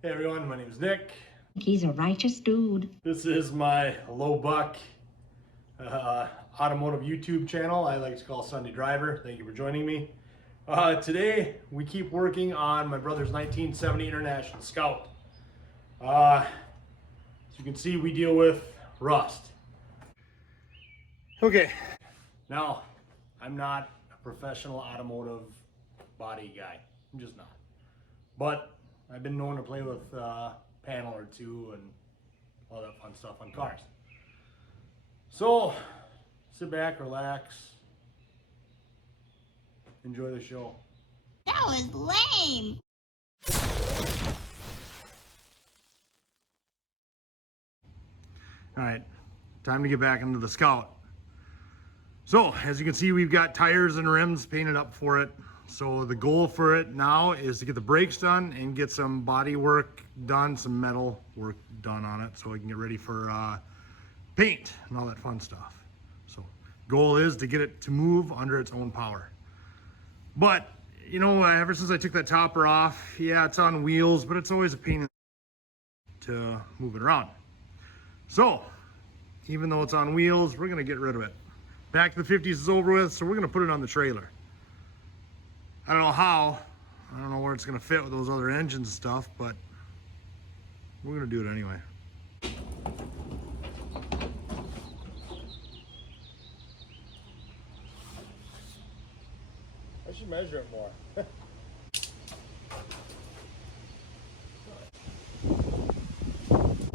Hey everyone, my name is Nick. He's a righteous dude. This is my low buck automotive YouTube channel I like to call Sunday Driver. Thank you for joining me. Today we keep working on my brother's 1970 International Scout. As you can see, we deal with rust. Okay, now I'm not a professional automotive body guy. I'm just not. But I've been known to play with panel or two and all that fun stuff on cars. So sit back, relax, enjoy the show. That was lame. All right, time to get back into the Scout. So as you can see, we've got tires and rims painted up for it. So the goal for it now is to get the brakes done and get some body work done, some metal work done on it so we can get ready for paint and all that fun stuff. So goal is to get it to move under its own power. But you know, ever since I took that topper off, yeah, it's on wheels, but it's always a pain to move it around. So even though it's on wheels, we're gonna get rid of it. Back to the 50s is over with, so we're gonna put it on the trailer. I don't know how, I don't know where it's gonna fit with those other engines and stuff, but we're gonna do it anyway. I should measure it more.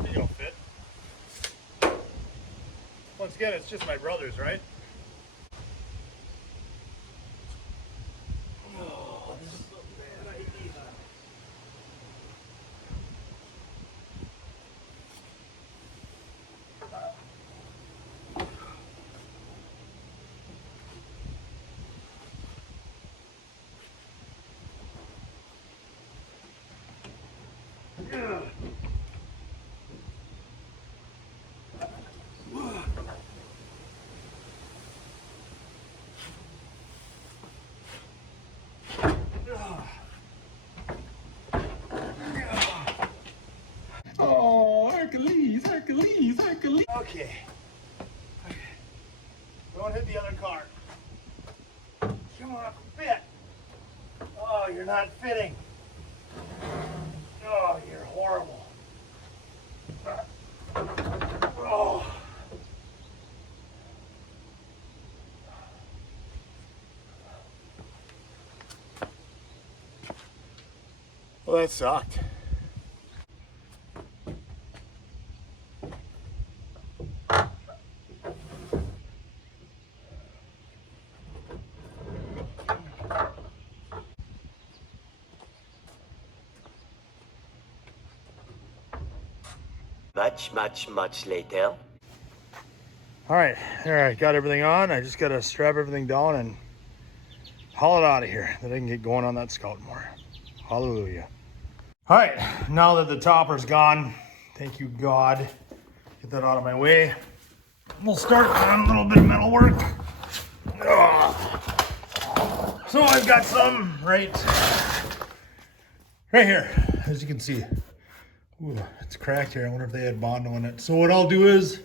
You don't fit. Once again, it's just my brother's, right? Oh, this is a bad idea. Oh, Hercules, Hercules, Hercules. Okay. Don't hit the other car. Come on, fit. Oh, you're not fitting. Oh, you're horrible. Oh. Well, that sucked. Much later. All right, there, I got everything on. I just got to strap everything down and haul it out of here that I can get going on that Scout more. Hallelujah. All right, now that the topper's gone, thank you, God. Get that out of my way. We'll start on a little bit of metal work. So I've got some right here, as you can see. Ooh, it's cracked here. I wonder if they had Bondo in it. So what I'll do is,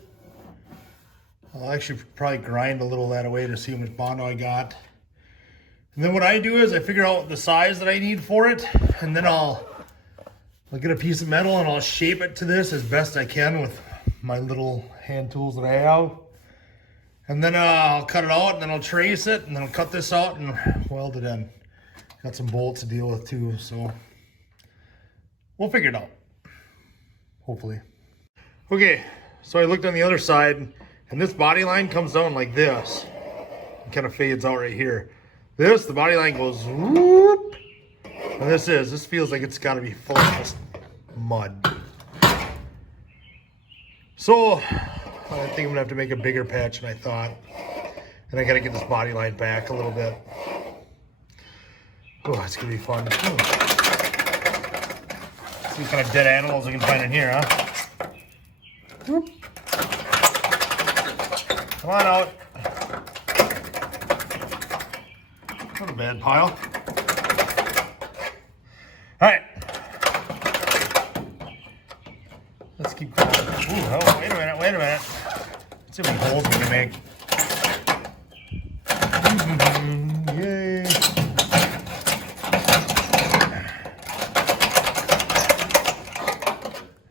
I'll actually probably grind a little of that away to see how much Bondo I got. And then what I do is I figure out the size that I need for it, and then I'll get a piece of metal and I'll shape it to this as best I can with my little hand tools that I have. And then I'll cut it out, and then I'll trace it, and then I'll cut this out and weld it in. Got some bolts to deal with too, so we'll figure it out. Hopefully. Okay, so I looked on the other side, and this body line comes down like this. It kind of fades out right here. The body line goes whoop. And this feels like it's got to be full of just mud. So I think I'm gonna have to make a bigger patch than I thought. And I gotta get this body line back a little bit. Oh, it's gonna be fun. See what kind of dead animals we can find in here, huh? Whoop. Come on out. Not a bad pile. All right. Oh, wait a minute, wait a minute. Let's see what holes we can make. Yay.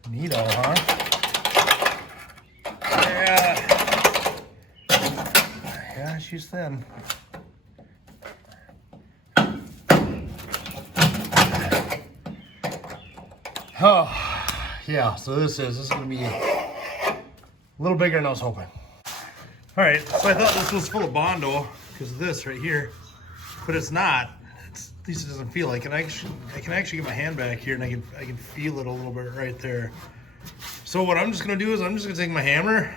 Neato, huh? Yeah. Yeah, she's thin. Oh, yeah, so this is going to be a little bigger than I was hoping. All right, so I thought this was full of Bondo because of this right here, but it's not. At least it doesn't feel like it. I can actually get my hand back here and I can feel it a little bit right there. So what I'm just gonna do is I'm just gonna take my hammer,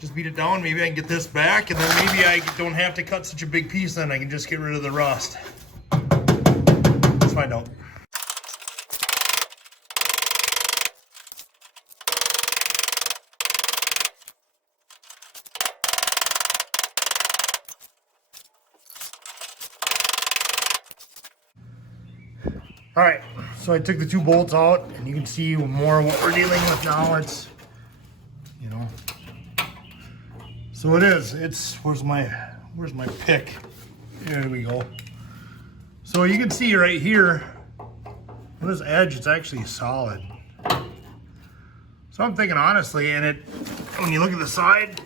just beat it down. Maybe I can get this back, and then maybe I don't have to cut such a big piece. Then I can just get rid of the rust. Let's find out. All right, so I took the two bolts out, and you can see more what we're dealing with now. It's, you know, so it is. It's where's my pick? Here we go. So you can see right here, on this edge, it's actually solid. So I'm thinking honestly, and it, when you look at the side,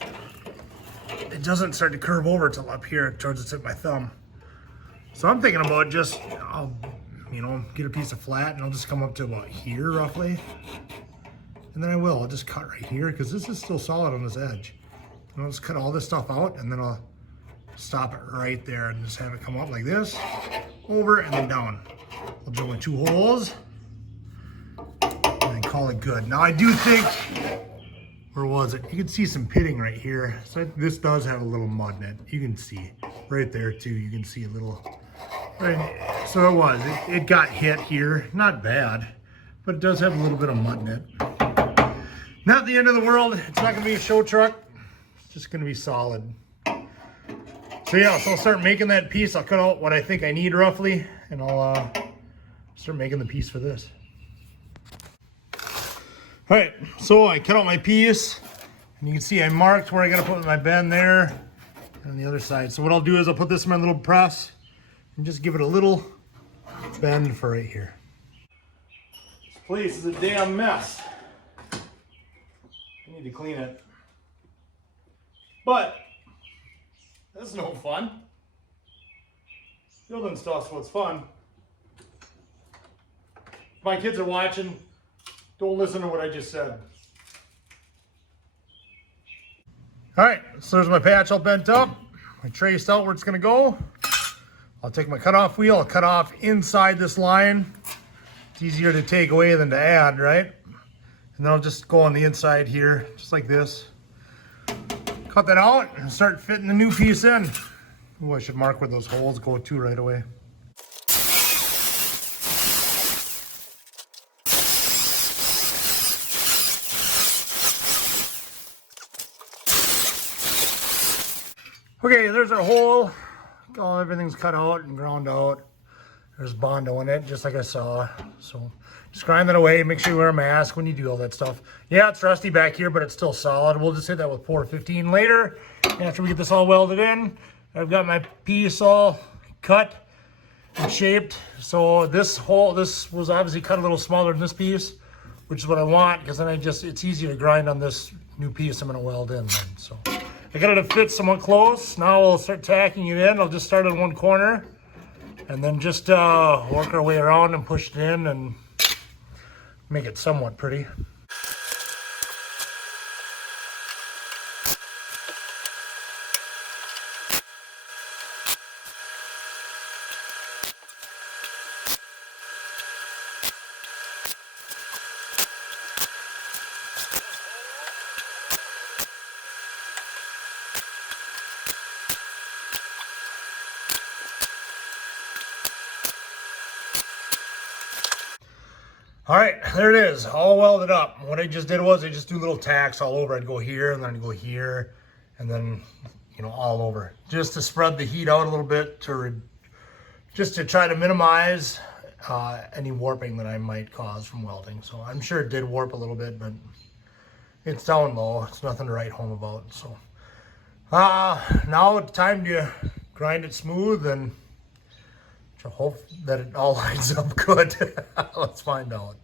it doesn't start to curve over till up here towards the tip of my thumb. So I'm thinking about just, you know, get a piece of flat and I'll just come up to about here roughly. And then I'll just cut right here because this is still solid on this edge. And I'll just cut all this stuff out and then I'll stop it right there and just have it come up like this, over and then down. I'll drill my 2 holes and then call it good. Now I do think, where was it? You can see some pitting right here. So this does have a little mud in it. You can see right there too. You can see a little. Right, so it got hit here, not bad, but it does have a little bit of mud in it. Not the end of the world. It's not gonna be a show truck. It's just gonna be solid. So yeah, so I'll start making that piece. I'll cut out what I think I need roughly, and I'll start making the piece for this. All right, so I cut out my piece, and you can see I marked where I gotta put my bend there, and on the other side. So what I'll do is I'll put this in my little press, and just give it a little bend for right here. This place is a damn mess. I need to clean it. But that's no fun. Building stuff's what's fun. If my kids are watching, don't listen to what I just said. All right, so there's my patch all bent up. I traced out where it's gonna go. I'll take my cutoff wheel, I'll cut off inside this line. It's easier to take away than to add, right? And then I'll just go on the inside here, just like this. Cut that out and start fitting the new piece in. Ooh, I should mark where those holes go to right away. Okay, there's our hole. Oh, everything's cut out and ground out. There's Bondo in it, just like I saw. So just grind that away. Make sure you wear a mask when you do all that stuff. Yeah, it's rusty back here, but it's still solid. We'll just hit that with pour 15 later. After we get this all welded in, I've got my piece all cut and shaped. So this was obviously cut a little smaller than this piece, which is what I want, because then it's easier to grind on this new piece I'm gonna weld in then. So I got it to fit somewhat close. Now we'll start tacking it in. I'll just start on one corner and then just work our way around and push it in and make it somewhat pretty. All right, there it is, all welded up. What I just did was I just do little tacks all over. I'd go here and then I'd go here and then, you know, all over. Just to spread the heat out a little bit, just to try to minimize any warping that I might cause from welding. So I'm sure it did warp a little bit, but it's down low. It's nothing to write home about. So now it's time to grind it smooth and to hope that it all lines up good. Let's find out.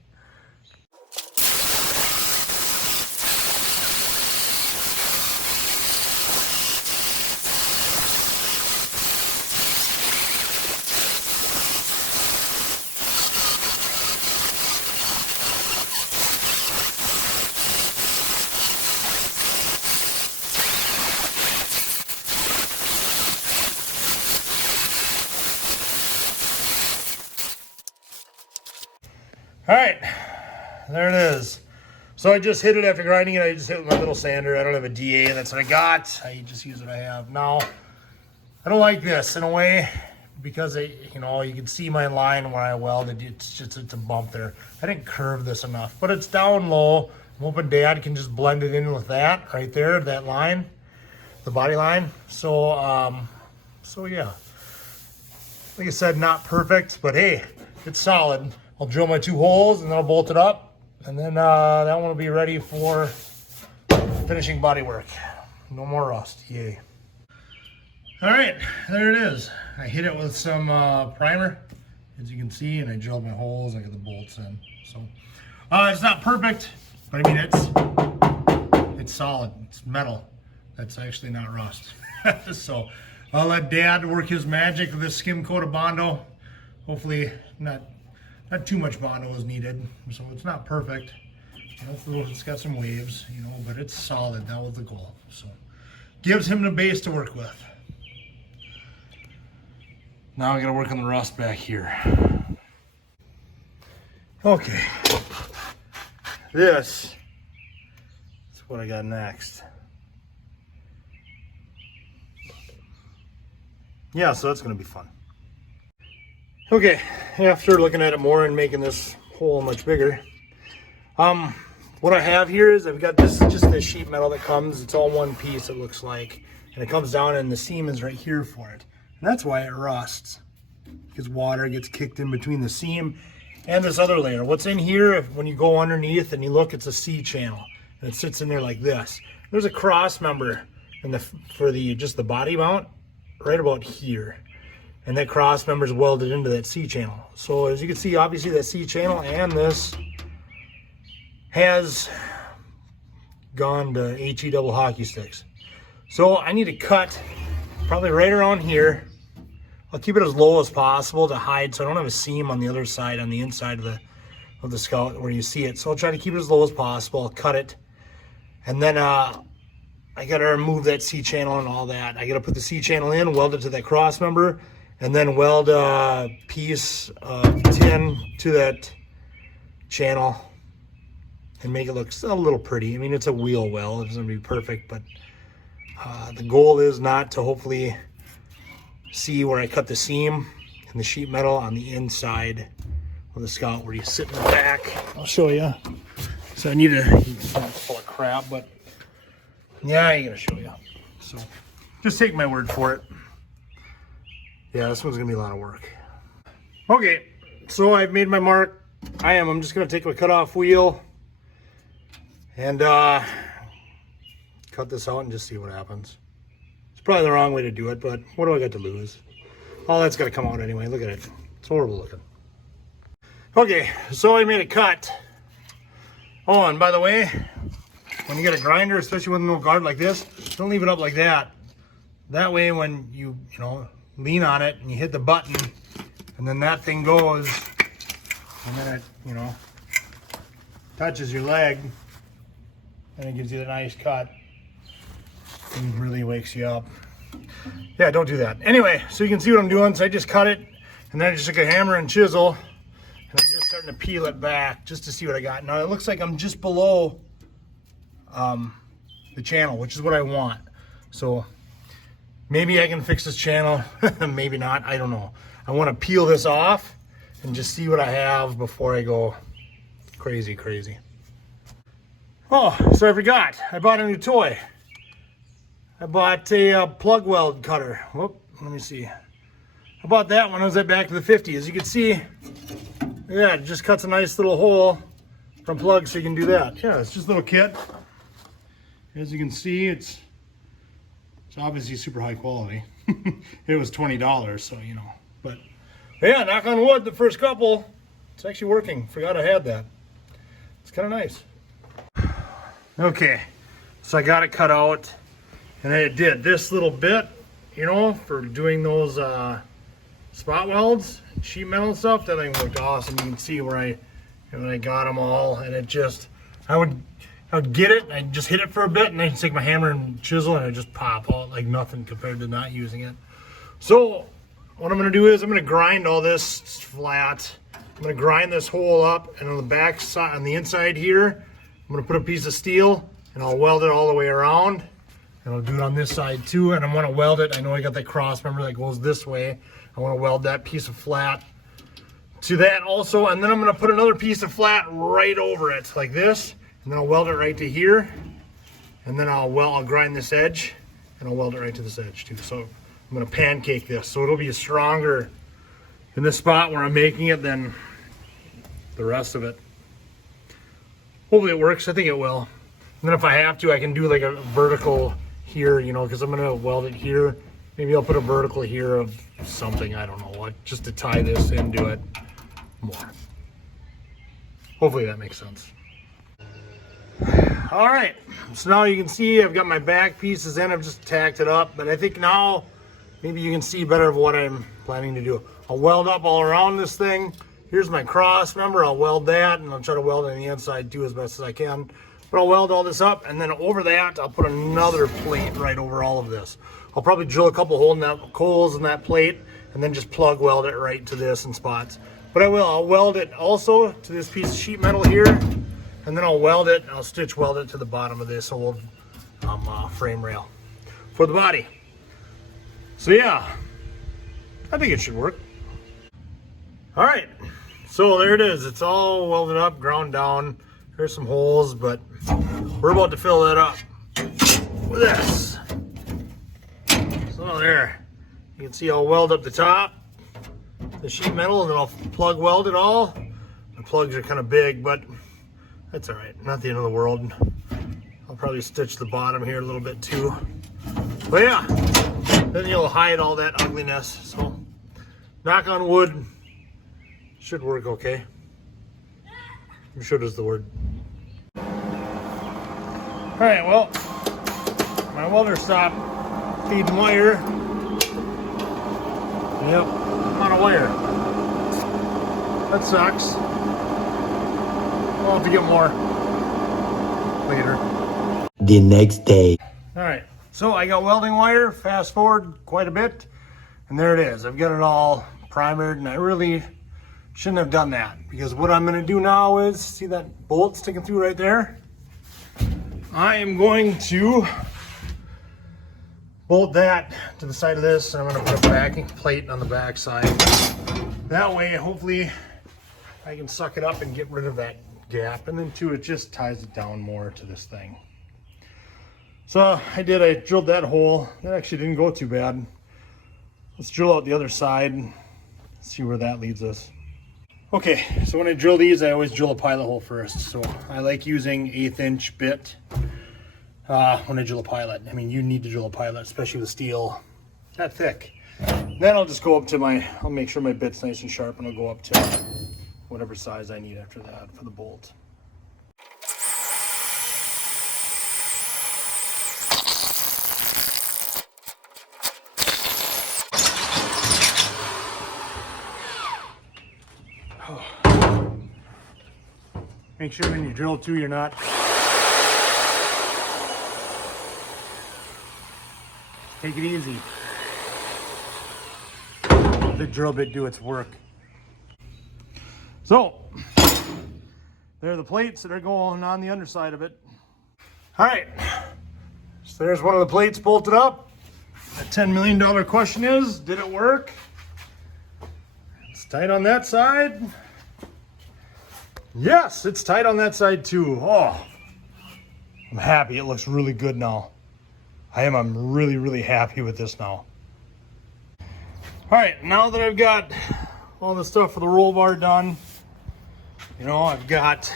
All right, there it is. So I just hit it after grinding it. I just hit it with my little sander. I don't have a DA. That's what I got. I just use what I have. Now, I don't like this in a way because you can see my line where I welded. It's a bump there. I didn't curve this enough, but it's down low. I'm hoping Dad can just blend it in with that right there, that line, the body line. So yeah. Like I said, not perfect, but hey, it's solid. I'll drill my 2 holes and then I'll bolt it up, and then that one will be ready for finishing body work. No more rust, yay. All right, there it is. I hit it with some primer, as you can see, and I drilled my holes. I got the bolts in. So it's not perfect, but I mean it's solid. It's metal. That's actually not rust. So I'll let Dad work his magic with this skim coat of Bondo. Hopefully not too much Bondo is needed, so it's not perfect. It's got some waves, but it's solid. That was the goal. So gives him the base to work with. Now I gotta work on the rust back here. Okay, this is what I got next. Yeah, so that's gonna be fun. Okay, after looking at it more and making this hole much bigger, what I have here is I've got this, just this sheet metal that comes, it's all one piece it looks like, and it comes down and the seam is right here for it. And that's why it rusts, because water gets kicked in between the seam and this other layer. What's in here, when you go underneath and you look, it's a C channel, and it sits in there like this. There's a cross member for just the body mount right about here. And that cross member is welded into that C channel. So as you can see, obviously that C channel and this has gone to HE double hockey sticks. So I need to cut probably right around here. I'll keep it as low as possible to hide so I don't have a seam on the other side, on the inside of the Scout where you see it. So I'll try to keep it as low as possible. I'll cut it. And then I gotta remove that C channel and all that. I gotta put the C channel in, weld it to that cross member, and then weld a piece of tin to that channel and make it look a little pretty. I mean, it's a wheel weld. It's going to be perfect, but the goal is not to hopefully see where I cut the seam in the sheet metal on the inside of the Scout where you sit in the back. I'll show you. So I need it's full of crap, but yeah, I'm going to show you. So just take my word for it. Yeah, this one's gonna be a lot of work. Okay, so I've made my mark. I'm just gonna take my cutoff wheel and cut this out and just see what happens. It's probably the wrong way to do it, but what do I got to lose? All that's gotta come out anyway. Look at it. It's horrible looking. Okay, so I made a cut. Oh, and by the way, when you get a grinder, especially with no guard like this, don't leave it up like that. That way when you lean on it and you hit the button and then that thing goes and then it touches your leg and it gives you a nice cut and really wakes you up. Yeah, don't do that. Anyway, so you can see what I'm doing. So I just cut it and then I just took a hammer and chisel and I'm just starting to peel it back just to see what I got. Now it looks like I'm just below the channel, which is what I want. So maybe I can fix this channel, maybe not, I don't know. I want to peel this off and just see what I have before I go crazy. Oh, so I forgot, I bought a new toy. I bought a plug weld cutter. Whoop, let me see. I bought that when I was at Back to the 50. As you can see, yeah, it just cuts a nice little hole from plug so you can do that. Yeah, it's just a little kit. As you can see, it's obviously super high quality. It was $20, so you know. But yeah, knock on wood, the first couple, it's actually working. Forgot I had that. It's kind of nice. Okay, so I got it cut out, and I did this little bit, you know, for doing those spot welds, sheet metal and stuff. That thing looked awesome. You can see where I got them all, and it just, I would get it, I'd just hit it for a bit, and I'd take my hammer and chisel, and it'd just pop out like nothing compared to not using it. So what I'm gonna do is I'm gonna grind all this flat. I'm gonna grind this hole up, and on the back side, on the inside here, I'm gonna put a piece of steel, and I'll weld it all the way around. And I'll do it on this side too, and I'm gonna weld it. I know I got that cross member that goes this way. I wanna weld that piece of flat to that also, and then I'm gonna put another piece of flat right over it, like this, and then I'll weld it right to here, and then I'll grind this edge, and I'll weld it right to this edge too. So I'm gonna pancake this, so it'll be stronger in this spot where I'm making it than the rest of it. Hopefully it works, I think it will. And then if I have to, I can do like a vertical here, you know, because I'm gonna weld it here. Maybe I'll put a vertical here of something, I don't know what, just to tie this into it more. Hopefully that makes sense. All right, so now you can see I've got my back pieces in, I've just tacked it up, but I think now maybe you can see better of what I'm planning to do. I'll weld up all around this thing. Here's my cross member, I'll weld that, and I'll try to weld it on the inside too as best as I can. But I'll weld all this up, and then over that, I'll put another plate right over all of this. I'll probably drill a couple holes in that plate, and then just plug weld it right to this in spots. But I'll weld it also to this piece of sheet metal here, and then I'll weld it, and I'll stitch weld it to the bottom of this old frame rail for the body. So yeah, I think it should work. All right, so there it is. It's all welded up, ground down. There's some holes, but we're about to fill that up with this. So there, you can see I'll weld up the top, the sheet metal, and then I'll plug weld it all. The plugs are kind of big, but that's all right, not the end of the world. I'll probably stitch the bottom here a little bit too. But yeah, then you'll hide all that ugliness. So knock on wood, should work okay. I'm sure is the word. All right, well, my welder stopped feeding wire. Yep, I'm out of wire. That sucks. We'll have to get more later. The next day. All right, so I got welding wire, fast forward quite a bit, and there it is. I've got it all primered, and I really shouldn't have done that, because what I'm gonna do now is, see that bolt sticking through right there? I am going to bolt that to the side of this, and I'm gonna put a backing plate on the back side. That way, hopefully, I can suck it up and get rid of that gap, and then too, it just ties it down more to this thing. So I drilled that hole. That actually didn't go too bad. Let's drill out the other side and see where that leads us. Okay, so when I drill these, I always drill a pilot hole first. So I like using 1/8 inch bit when I drill a pilot. I mean, you need to drill a pilot, especially with steel that thick. Then I'll just go up to I'll make sure my bit's nice and sharp, and I'll go up to whatever size I need after that for the bolt. Make sure when you drill too, you're not take it easy. Let the drill bit do its work. So there are the plates that are going on the underside of it. All right, so there's one of the plates bolted up. The $10 million question is, did it work? It's tight on that side. Yes, it's tight on that side too. Oh, I'm happy. It looks really good now. I'm really, really happy with this now. All right, now that I've got all the stuff for the roll bar done, you know, I've got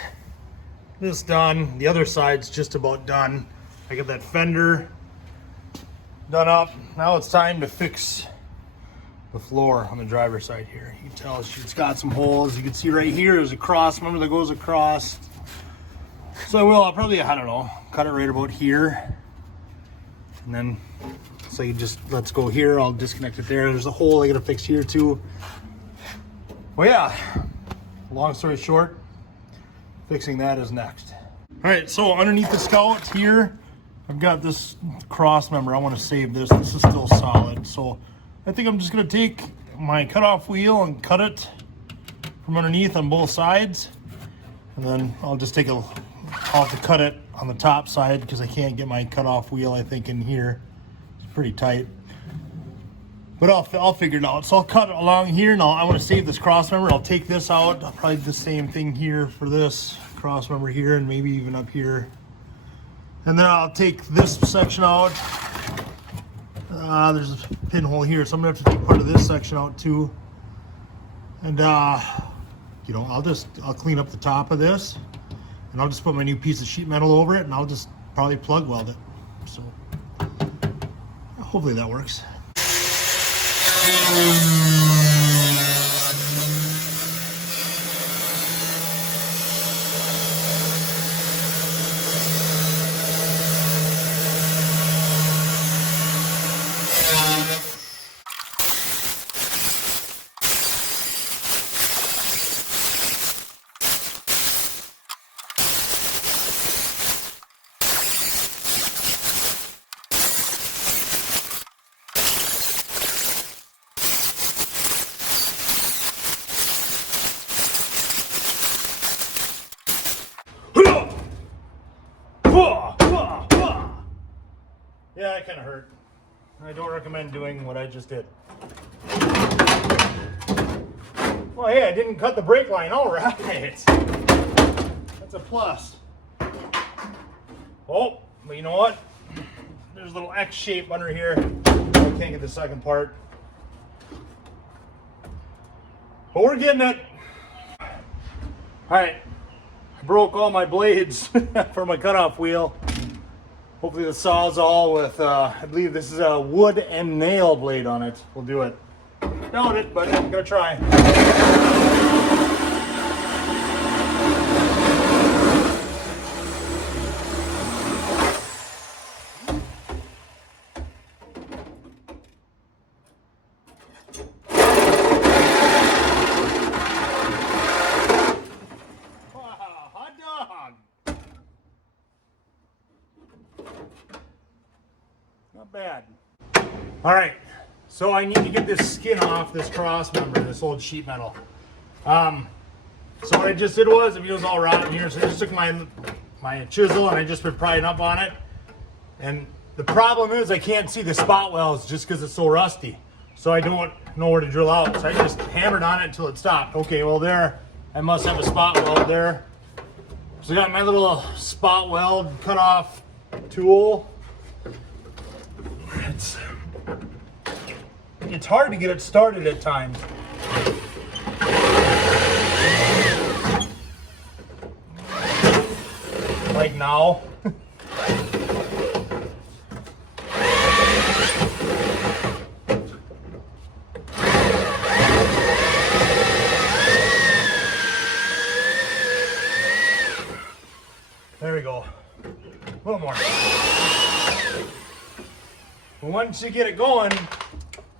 this done. The other side's just about done. I got that fender done up. Now it's time to fix the floor on the driver's side here. You can tell it's got some holes. You can see right here there's a cross member that goes across. So I'll probably, I don't know, cut it right about here. And then, so you just, let's go here. I'll disconnect it there. There's a hole I gotta fix here too. Well, yeah, long story short, fixing that is next. All right, so underneath the Scout here, I've got this cross member. I want to save this. This is still solid. So I think I'm just going to take my cutoff wheel and cut it from underneath on both sides. And then I'll just take I'll have to cut it on the top side because I can't get my cutoff wheel, I think, in here. It's pretty tight. But I'll figure it out. So I'll cut it along here. Now I want to save this cross member. I'll take this out. I'll probably do the same thing here for this cross member here and maybe even up here. And then I'll take this section out. There's a pinhole here, so I'm gonna have to take part of this section out too. And you know, I'll clean up the top of this, and I'll just put my new piece of sheet metal over it, and I'll just probably plug weld it. So hopefully that works. Yeah, that kind of hurt. I don't recommend doing what I just did. Well, hey, I didn't cut the brake line. All right. That's a plus. Oh, but you know what? There's a little X shape under here. I can't get the second part. But we're getting it. All right. I broke all my blades for my cutoff wheel. Hopefully the Sawzall with, I believe this is a wood and nail blade on it. We'll do it. Doubt it, but I'm gonna try. Not bad. All right, so I need to get this skin off this cross member, this old sheet metal. So what I just did was, it was all rotten here, so I just took my chisel and I just been prying up on it. And the problem is I can't see the spot welds just because it's so rusty. So I don't know where to drill out. So I just hammered on it until it stopped. Okay, well there, I must have a spot weld there. So I got my little spot weld cut off tool. It's hard to get it started at times. Like now. There we go. A little more. But once you get it going,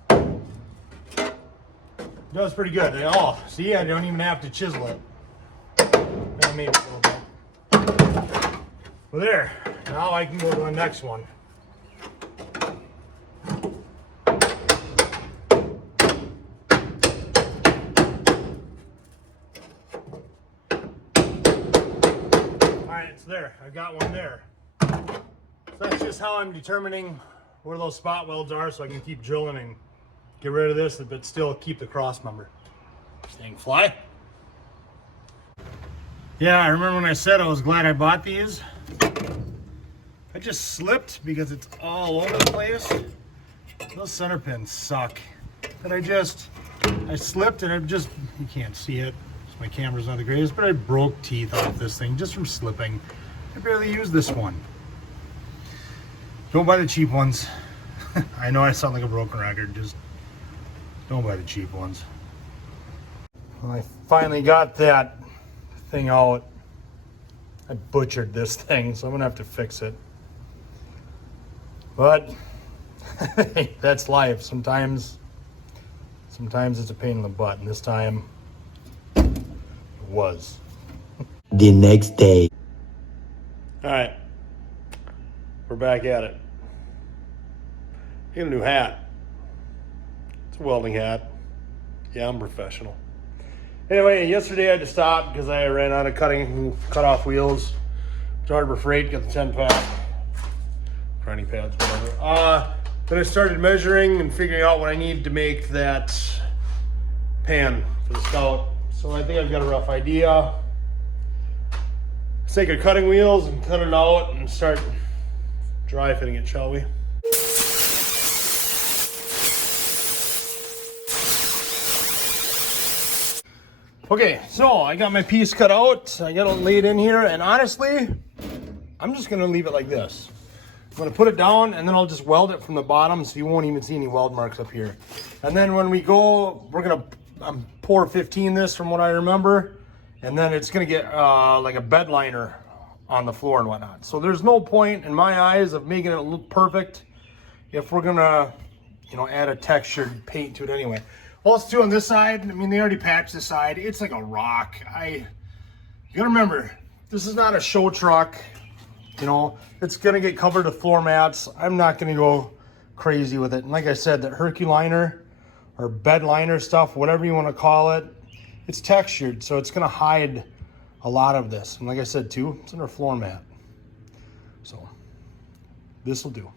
it does pretty good. Oh, see, I don't even have to chisel it. Maybe a little bit. Well, there. Now I can go to the next one. Alright, so there. I've got one there. So that's just how I'm determining where those spot welds are so I can keep drilling and get rid of this, but still keep the cross member. Staying fly. Yeah, I remember when I said I was glad I bought these. I just slipped because it's all over the place. Those center pins suck. But I slipped and you can't see it. My camera's not the greatest, but I broke teeth off this thing just from slipping. I barely used this one. Don't buy the cheap ones. I know I sound like a broken record, just don't buy the cheap ones. Well, I finally got that thing out. I butchered this thing, so I'm gonna have to fix it. But that's life. Sometimes it's a pain in the butt, and this time it was. The next day. All right, we're back at it. I got a new hat. It's a welding hat. Yeah, I'm professional. Anyway, yesterday I had to stop because I ran out of cut off wheels. It's Harbor Freight, got the 10-pack. Grinding pads, whatever. Then I started measuring and figuring out what I need to make that pan for the Scout. So I think I've got a rough idea. Let's take our cutting wheels and cut it out and start dry fitting it, shall we? Okay, so I got my piece cut out. I got it laid in here, and honestly, I'm just gonna leave it like this. I'm gonna put it down, and then I'll just weld it from the bottom, so you won't even see any weld marks up here. And then when we go, we're gonna pour 15 this from what I remember, and then it's gonna get like a bed liner on the floor and whatnot. So there's no point in my eyes of making it look perfect if we're gonna, you know, add a textured paint to it anyway. Also too on this side, I mean, they already patched this side. It's like a rock. You gotta remember, this is not a show truck. You know, it's gonna get covered with floor mats. I'm not gonna go crazy with it. And like I said, that Herculiner or bed liner stuff, whatever you wanna call it, it's textured, so it's gonna hide a lot of this. And like I said too, it's under a floor mat. So this will do.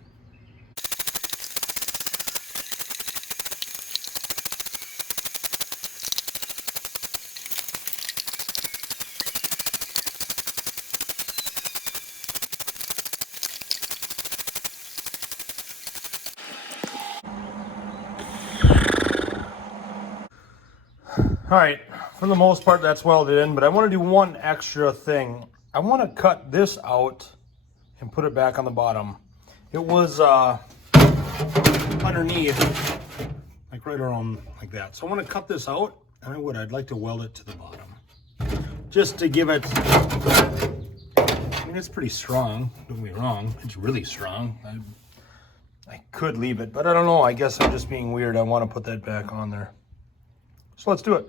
All right, for the most part, that's welded in, but I want to do one extra thing. I want to cut this out and put it back on the bottom. It was underneath, like right around like that. So I want to cut this out, and I'd like to weld it to the bottom. Just to give it, I mean, it's pretty strong, don't get me wrong. It's really strong. I could leave it, but I don't know. I guess I'm just being weird. I want to put that back on there. So let's do it.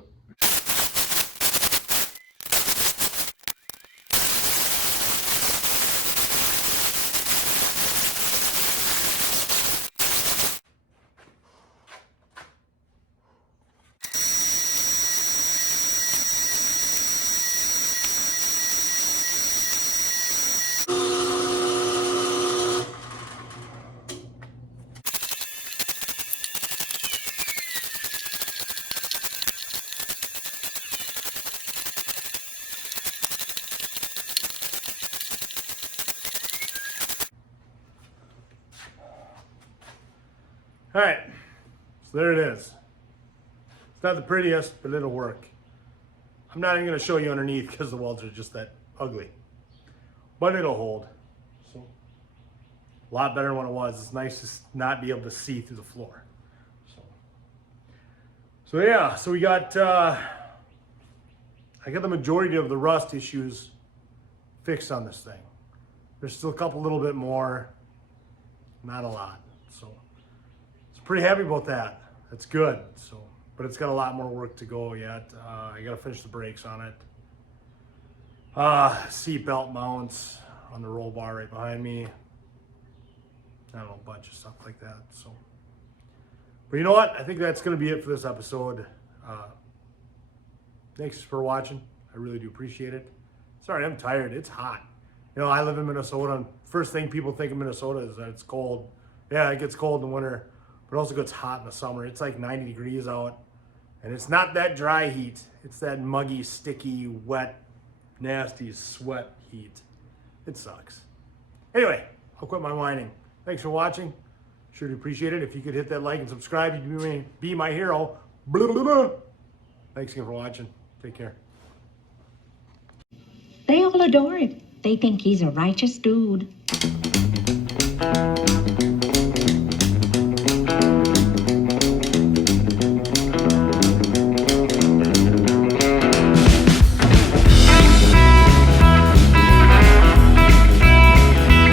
All right, so there it is. It's not the prettiest, but it'll work. I'm not even gonna show you underneath because the welds are just that ugly, but it'll hold. So a lot better than what it was. It's nice to not be able to see through the floor. So yeah, so we got, I got the majority of the rust issues fixed on this thing. There's still a couple little bit more, not a lot. So pretty happy about that. That's good. So, but it's got a lot more work to go yet. I got to finish the brakes on it. Seat belt mounts on the roll bar right behind me. I don't know, a bunch of stuff like that. So, but you know what? I think that's going to be it for this episode. Thanks for watching. I really do appreciate it. Sorry, I'm tired. It's hot. You know, I live in Minnesota, and first thing people think of Minnesota is that it's cold. Yeah, it gets cold in the winter. But it also gets hot in the summer. It's like 90 degrees out. And it's not that dry heat. It's that muggy, sticky, wet, nasty sweat heat. It sucks. Anyway, I'll quit my whining. Thanks for watching. Sure do appreciate it. If you could hit that like and subscribe, you'd be my hero. Blah, blah, blah. Thanks again for watching. Take care. They all adore him. They think he's a righteous dude.